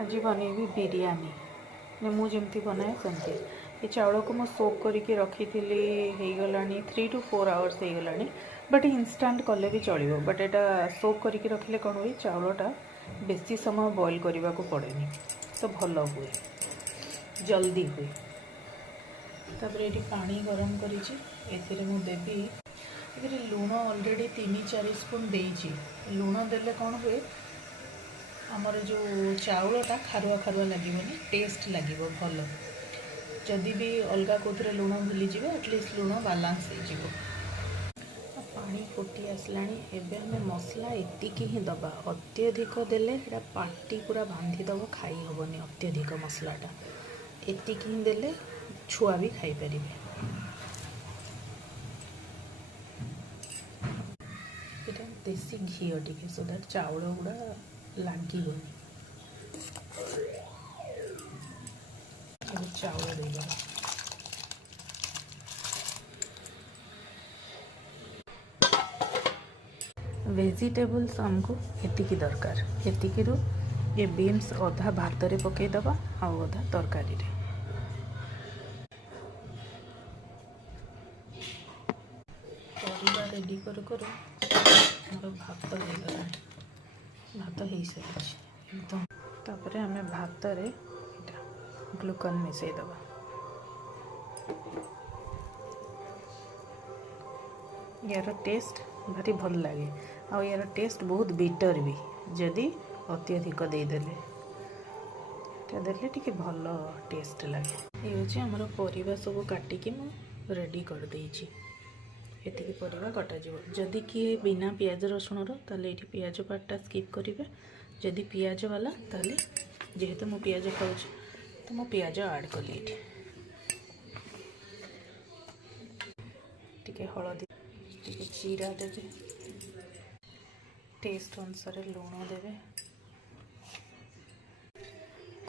आज बनैबी बिरयानी ने मु जमती बनाए सेमती। ये चाउल को मुझे सोक करके रखी थी गला 3 to 4 आवर्स हो गला बट इंस्टांट कले भी चलो बट यहाँ सोक करके रखिले कौन हुए चाउलटा बेसी समय बॉईल करने को पड़ेनी तो भल हुए जल्दी हुए। तापर ये पानी गरम करी मु देवी ये लुण ऑलरेडी 3-4 स्पून देइछि। लुण देले कौन हुए आमर जो चाउलटा खारुआ खारुआ लगे टेस्ट लगे भल। जदि भी अलग कौन लुण भूलीज एटलिस्ट लुण बालांस हो। पानी फुटी आसला एवं मसला एतिकी ही दबा अत्यधिक देले एटा पाटी पूरा बांधिदब खाई हेनी। अत्यधिक मसलाटा एतिकी ही देले छुआ भी खाई पारे। देसी घी टे सो दैट चाउल गुड़ा लगे चाउल देगा वेजिटेबल्स आमको एतिकी दरकार। एतिकी रु ये बीन्स अधा भात रे पकईदबा आउ अधा तरकारी रे। परिवा रेडी करू करू मोर भात हो गला। भात हो सारी एकदम। तापरे आमे भात रे ग्लूकन मिसई दबा। यार टेस्ट भारी भल लगे आ यार टेस्ट बहुत बिटर भी जदि अत्यधिक देदेले टे भल टेस्ट लगे। ये हूँ आमर परिवा सब काटिकी मु रेडी कर देइछि। एतिकी परिवा कटा जिवो। जदि किए बिना पियाज रसुण ताले ये पियाज पार्टा स्किप करेंगे। जदि पियाज वाला ताले जेहेतु मु पियाज खाऊँ तो मु पियाज ऐड कली। टिके हलदी टिके जीरा देवे टेस्ट अनुसार लुण देवे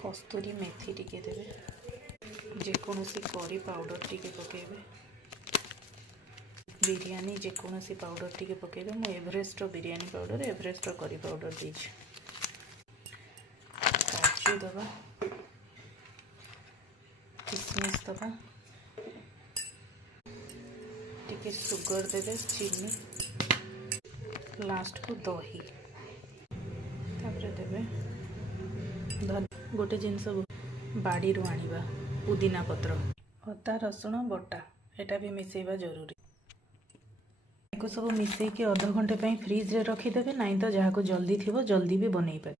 कस्तूरी मेथी टिके देवे जेकोसी करी पाउडर टिके पकेबे बिरयानी जेकोसी पाउडर टिके पकेबे। मु Everest biryani powder Everest curry powder देछि। काजू दबा किशमिश दबा टिके सुगर देवे चीनी लास्ट को दही तापर देवे गोटे जिनस बाड़ी रू आनिबा पुदीना पत्र अदा रसुण बटा एटा भी मिसेबा जरूरी। सब मिसेक अध घंटे फ्रिज रे रखीदेवे नाई तो जहाँ को जल्दी थी जल्दी भी बनई पारे।